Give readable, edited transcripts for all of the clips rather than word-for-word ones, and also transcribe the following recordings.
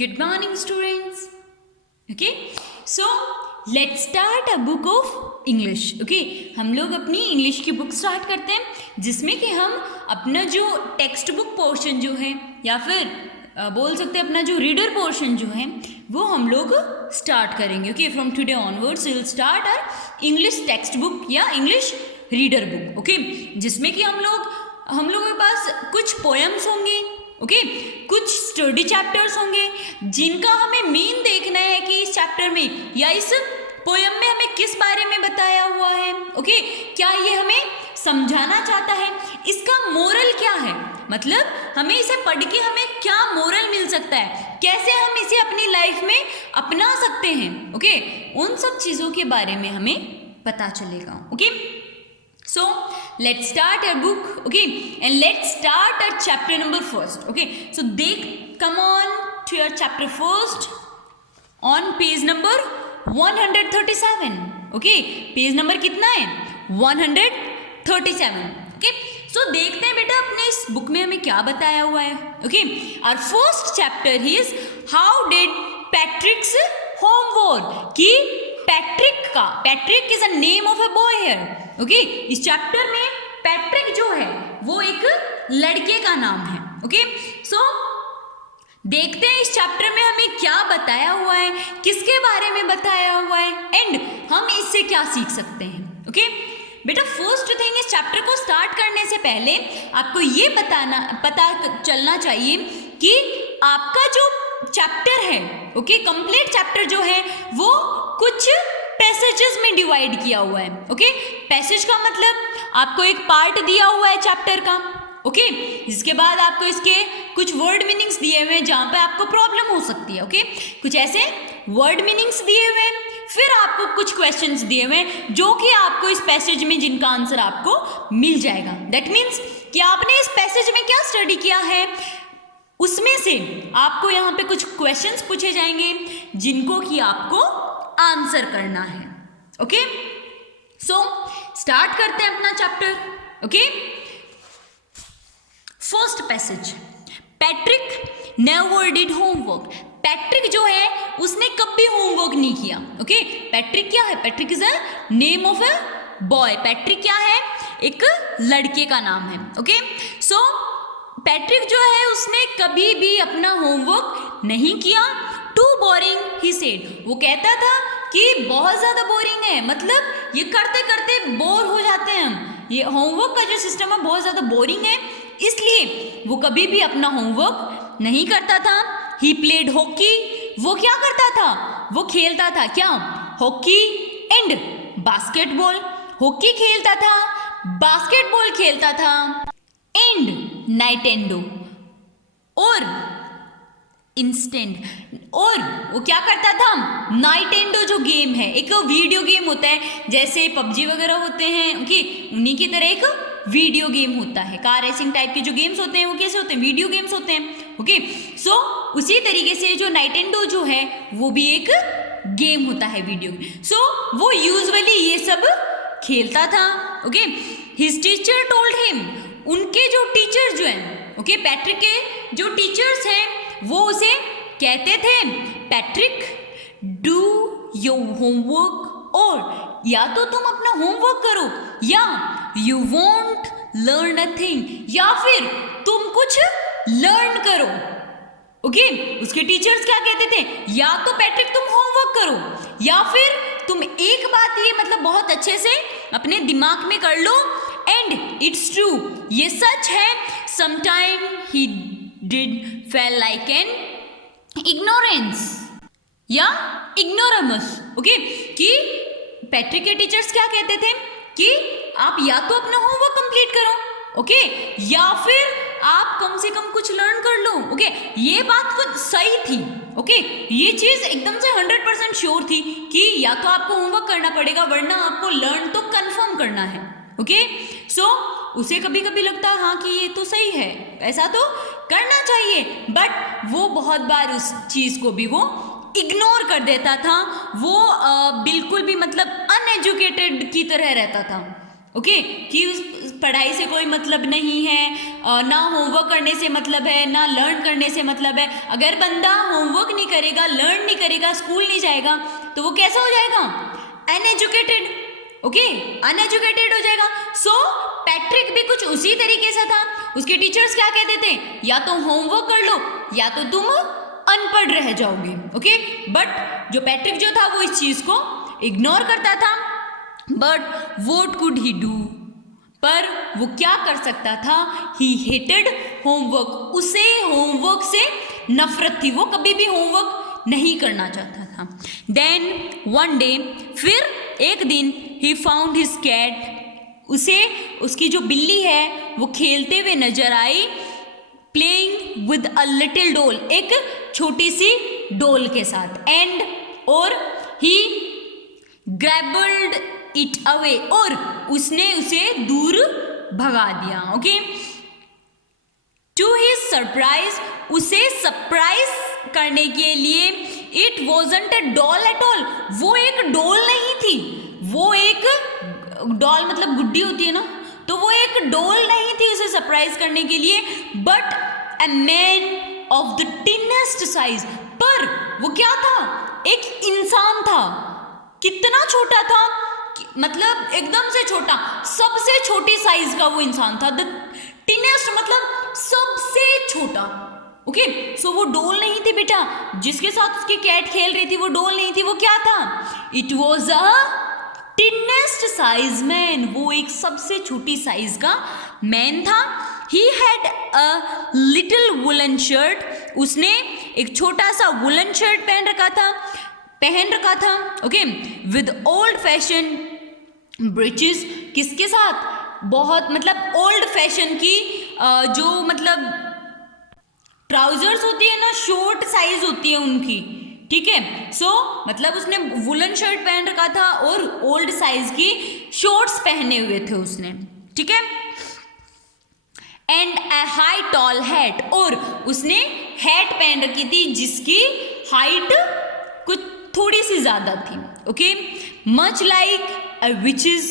Good morning, students. Okay, so let's start a book of English. Okay, हम लोग अपनी English की book start करते हैं जिसमें कि हम अपना जो टेक्स्ट बुक पोर्शन जो है या फिर बोल सकते हैं अपना जो रीडर पोर्शन जो है वो हम लोग स्टार्ट करेंगे. Okay, from today onwards we will start our English text book या इंग्लिश रीडर बुक. ओके, जिसमें कि हम लोगों के पास कुछ पोएम्स होंगे. ओके, कुछ स्टडी चैप्टर्स होंगे जिनका हमें मीन देखना है कि इस चैप्टर में या इस पोएम में हमें किस बारे में बताया हुआ है. ओके, क्या ये हमें समझाना चाहता है, इसका मोरल क्या है, मतलब हमें इसे पढ़ के हमें क्या मोरल मिल सकता है, कैसे हम इसे अपनी लाइफ में अपना सकते हैं. ओके, उन सब चीज़ों के बारे में हमें पता चलेगा. Okay, so let's start our book. Okay, and let's start our chapter number first. Okay, so come on to your chapter first on page number 137. Okay, page number कितना है 137. Okay, so देखते हैं बेटा अपने इस बुक में हमें क्या बताया हुआ है. Okay, our first chapter is how did Patrick's homework कि Patrick is a name of a boy here. Okay, इस चैप्टर में पैट्रिक जो है वो एक लड़के का नाम है. ओके, सो देखते हैं इस चैप्टर में हमें क्या बताया हुआ है, किसके बारे में बताया हुआ है एंड हम इससे क्या सीख सकते हैं. ओके बेटा, फर्स्ट थिंग इस चैप्टर को स्टार्ट करने से पहले आपको ये पता चलना चाहिए कि आपका जो चैप्टर है, ओके, कंप्लीट चैप्टर जो है वो कुछ पैसेजेस में डिवाइड किया हुआ है. ओके, पैसेज का मतलब आपको एक पार्ट दिया हुआ है चैप्टर का. ओके, जिसके बाद आपको इसके कुछ वर्ड मीनिंग्स दिए हुए हैं जहाँ पे आपको प्रॉब्लम हो सकती है. ओके, कुछ ऐसे वर्ड मीनिंग्स दिए हुए हैं, फिर आपको कुछ क्वेश्चंस दिए हुए हैं जो कि आपको इस पैसेज में जिनका आंसर आपको मिल जाएगा. दैट मीन्स कि आपने इस पैसेज में क्या स्टडी किया है उसमें से आपको यहाँ पे कुछ क्वेश्चंस पूछे जाएंगे जिनको कि आपको आंसर करना है. ओके, सो स्टार्ट करते हैं अपना chapter. Okay, first passage, Patrick never did homework. Patrick जो है उसने कभी होमवर्क नहीं किया. ओके, पैट्रिक क्या है, Patrick is a name of a boy. Patrick क्या है, एक लड़के का नाम है. ओके, सो पैट्रिक जो है उसने कभी भी अपना होमवर्क नहीं किया. टू बोरिंग ही सेड, वो कहता था कि बहुत ज़्यादा बोरिंग है, मतलब ये करते करते बोर हो जाते हैं हम, ये होमवर्क का जो सिस्टम है बहुत ज़्यादा बोरिंग है, इसलिए वो कभी भी अपना होमवर्क नहीं करता था. ही प्लेड हॉकी, वो क्या करता था, वो खेलता था क्या, हॉकी एंड बास्केटबॉल. हॉकी खेलता था, बास्केटबॉल खेलता था एंड नाइटेंडो और इंस्टेंट. और वो क्या करता था, नाइटेंडो जो गेम है, एक वीडियो गेम होता है जैसे पबजी वगैरह होते हैं. ओके, उन्हीं की तरह एक वीडियो गेम होता है. कार रेसिंग टाइप के जो गेम्स होते हैं वो कैसे होते हैं, वीडियो गेम्स होते हैं. ओके, सो उसी तरीके से जो नाइटेंडो जो है वो भी एक गेम होता है, वीडियो गेम. सो वो यूजुअली ये सब खेलता था. Okay, his teacher told him, उनके जो टीचर्स जो हैं, ओके, पैट्रिक के जो टीचर्स हैं वो उसे कहते थे, पैट्रिक डू योर होमवर्क, और या तो तुम अपना होमवर्क करो या you want learn a thing, या फिर तुम कुछ लर्न करो. ओके, उसके टीचर्स क्या कहते थे, या तो पैट्रिक तुम होमवर्क करो या फिर तुम एक बात ये मतलब बहुत अच्छे से अपने दिमाग में कर लो. एंड इट्स ट्रू, ये सच है, sometime he did fail like an ignorance या इग्नोरमस. ओके, कि पैट्रिक के टीचर्स क्या कहते थे कि आप या तो अपना होमवर्क कंप्लीट करो, ओके, या फिर आप कम से कम कुछ लर्न कर लो. ओके, ये बात कुछ सही थी. ओके, ये चीज़ एकदम से 100% श्योर थी कि या तो आपको होमवर्क करना पड़ेगा वरना आपको लर्न तो कंफर्म करना है. ओके, सो उसे कभी कभी लगता हाँ कि ये तो सही है, ऐसा तो करना चाहिए, बट वो बहुत बार उस चीज़ को भी वो इग्नोर कर देता था. वो बिल्कुल भी मतलब अनएजुकेटेड की तरह रहता था. ओके, कि उस पढ़ाई से कोई मतलब नहीं है, ना होमवर्क करने से मतलब है, ना लर्न करने से मतलब है। अगर बंदा होमवर्क नहीं करेगा, लर्न नहीं करेगा, स्कूल नहीं जाएगा, तो वो कैसा हो जाएगा? अनएजुकेटेड। ओके, अनएजुकेटेड हो जाएगा। सो पैट्रिक भी कुछ उसी तरीके से था। उसके टीचर्स क्या कहते थे? या तो होमवर्क कर लो या तो तुम अनपढ़ रह जाओगे। ओके, बट जो पैट्रिक जो था वो इस चीज को इग्नोर करता था। But what could he do? पर वो क्या कर सकता था? ही हेटेड होमवर्क। उसे होमवर्क से नफरत थी, वो कभी भी होमवर्क नहीं करना चाहता था। देन वन डे, फिर एक दिन, ही फाउंड हिज कैट। उसे उसकी जो बिल्ली है वो खेलते हुए नजर आई, playing with a little doll, एक छोटी सी डॉल के साथ। एंड और ही ग्रैबल्ड इट अवे, और उसने उसे दूर भगा दिया। ओके, टू हिज सरप्राइज, उसे सरप्राइज करने के लिए, it wasn't a doll at all, वो एक डॉल नहीं थी। वो एक डॉल मतलब गुड्डी होती है ना, तो वो एक डॉल नहीं थी उसे सरप्राइज करने के लिए, but a man of the tiniest size. पर वो क्या था? एक इंसान था। कितना छोटा था? मतलब एकदम से छोटा, सबसे छोटी साइज का वो इंसान था। द टिनेस्ट मतलब सबसे छोटा। ओके, सो वो डॉल नहीं थी बेटा, जिसके साथ उसकी कैट खेल रही थी वो डॉल नहीं थी। वो क्या था? It was a tiniest size man, वो एक सबसे छोटी साइज का मैन था। He had a little woollen shirt, उसने एक छोटा सा वुलन शर्ट पहन रखा था। Okay, with old fashion breeches, किसके साथ? बहुत मतलब ओल्ड फैशन की जो मतलब ट्राउजर्स होती है ना, शॉर्ट साइज होती है उनकी, ठीक है। सो मतलब उसने वुलन शर्ट पहन रखा था और ओल्ड साइज की शॉर्ट्स पहने हुए थे उसने, ठीक है। And a high tall hat, और उसने हैट पहन रखी थी जिसकी हाइट कुछ थोड़ी सी ज्यादा थी। ओके, मच लाइक अ विचेस,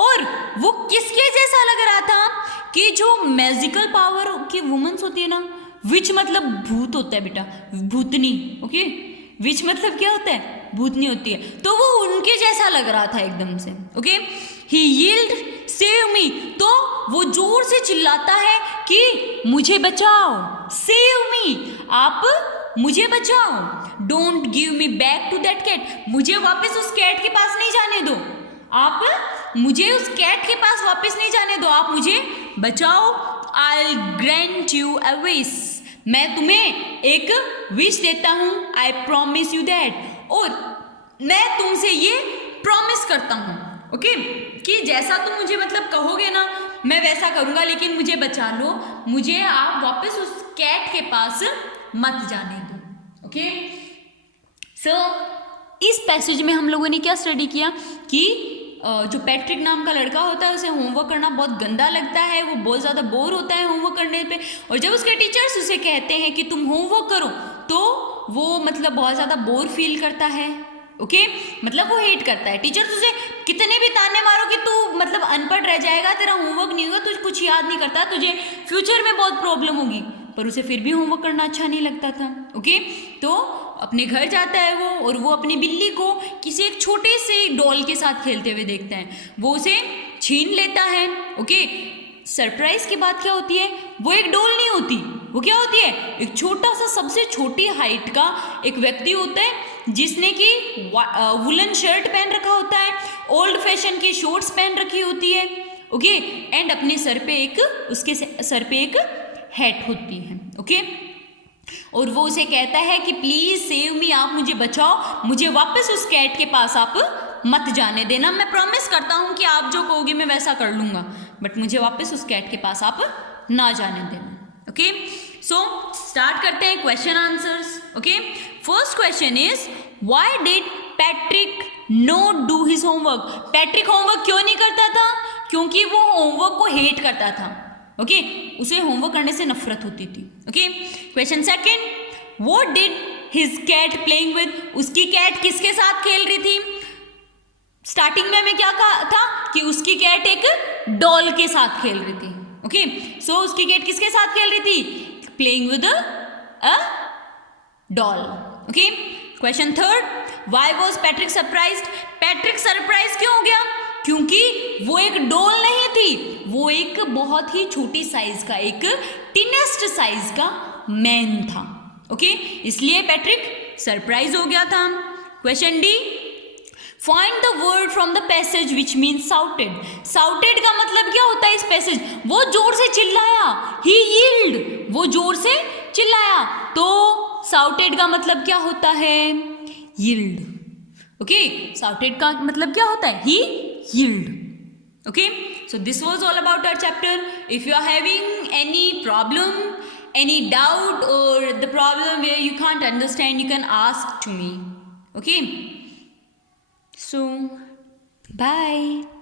और वो किसके जैसा लग रहा था? कि जो मैजिकल पावर की वुमेन्स होती है ना, विच मतलब भूत होता है बेटा, भूतनी। ओके, विच मतलब क्या होता है? भूतनी होती है। तो वो उनके जैसा लग रहा था एकदम से। ओके, ही यील्ड सेव मी, तो वो जोर से चिल्लाता है कि मुझे बचाओ, सेव मी, आप मुझे बचाओ। Don't give me back to that cat, मुझे वापस उस कैट के पास नहीं जाने दो, आप मुझे उस कैट के पास वापस नहीं जाने दो, आप मुझे बचाओ। आई ग्रेंट यू अ विश, मैं तुम्हें एक विश देता हूं। आई प्रॉमिस यू दैट, और मैं तुमसे ये प्रॉमिस करता हूं, ओके, कि जैसा तुम मुझे मतलब कहोगे ना मैं वैसा करूंगा, लेकिन मुझे बचा लो, मुझे आप वापस उस कैट के पास मत जाने दो। ओके, सो इस पैसेज में हम लोगों ने क्या स्टडी किया कि जो पैट्रिक नाम का लड़का होता है उसे होमवर्क करना बहुत गंदा लगता है, वो बहुत ज़्यादा बोर होता है होमवर्क करने पे, और जब उसके टीचर्स उसे कहते हैं कि तुम होमवर्क करो तो वो मतलब बहुत ज़्यादा बोर फील करता है। ओके, मतलब वो हेट करता है। टीचर्स उसे कितने भी ताने मारो कि तू मतलब अनपढ़ रह जाएगा, तेरा होमवर्क नहीं होगा, तुझे कुछ याद नहीं करता, तुझे फ्यूचर में बहुत प्रॉब्लम होगी, पर उसे फिर भी होमवर्क करना अच्छा नहीं लगता था। ओके, तो अपने घर जाता है वो, और वो अपनी बिल्ली को किसी एक छोटे से डॉल के साथ खेलते हुए देखता है, वो उसे छीन लेता है। ओके, सरप्राइज की बात क्या होती है? वो एक डॉल नहीं होती, वो क्या होती है? एक छोटा सा सबसे छोटी हाइट का एक व्यक्ति होता है जिसने कि वुलन शर्ट पहन रखा होता है, ओल्ड फैशन की शॉर्ट्स पहन रखी होती है। ओके, एंड अपने सर पे एक, उसके सर पे एक हैट होती है। ओके, और वो उसे कहता है कि प्लीज सेव मी, आप मुझे बचाओ, मुझे वापस उस कैट के पास आप मत जाने देना, मैं प्रॉमिस करता हूँ कि आप जो कहोगे मैं वैसा कर लूँगा, बट मुझे वापस उस कैट के पास आप ना जाने देना। ओके, सो स्टार्ट करते हैं question answers. Okay, first question is why did Patrick not do his homework? Patrick homework क्यों नहीं करता था? क्योंकि वो होमवर्क को हेट करता था। ओके, उसे होमवर्क करने से नफरत होती थी। Okay, question second, what did his cat playing with? उसकी कैट किसके साथ खेल रही थी? स्टार्टिंग में हमें क्या कहा था कि उसकी कैट एक डॉल के साथ खेल रही थी. ओके, सो उसकी कैट किसके साथ खेल रही थी? Playing with a doll. Okay, question third, why was Patrick surprised? Patrick surprise क्यों हो गया? क्योंकि वो एक डॉल नहीं थी, वो एक बहुत ही छोटी साइज का, एक टिनेस्ट साइज का मैन था. ओके, इसलिए पैट्रिक सरप्राइज हो गया था. Question D, find the word from the passage which means shouted. Shouted का मतलब क्या होता है इस पैसेज? वो जोर से चिल्लाया. ही यील्ड, वो जोर से चिल्लाया. तो साउटेड का मतलब क्या होता है? यील्ड. ओके, साउटेड का मतलब क्या होता है? He yield. Okay, so this was all about our chapter. If you are having any problem, any doubt, or the problem where you can't understand, you can ask to me. Okay, so bye.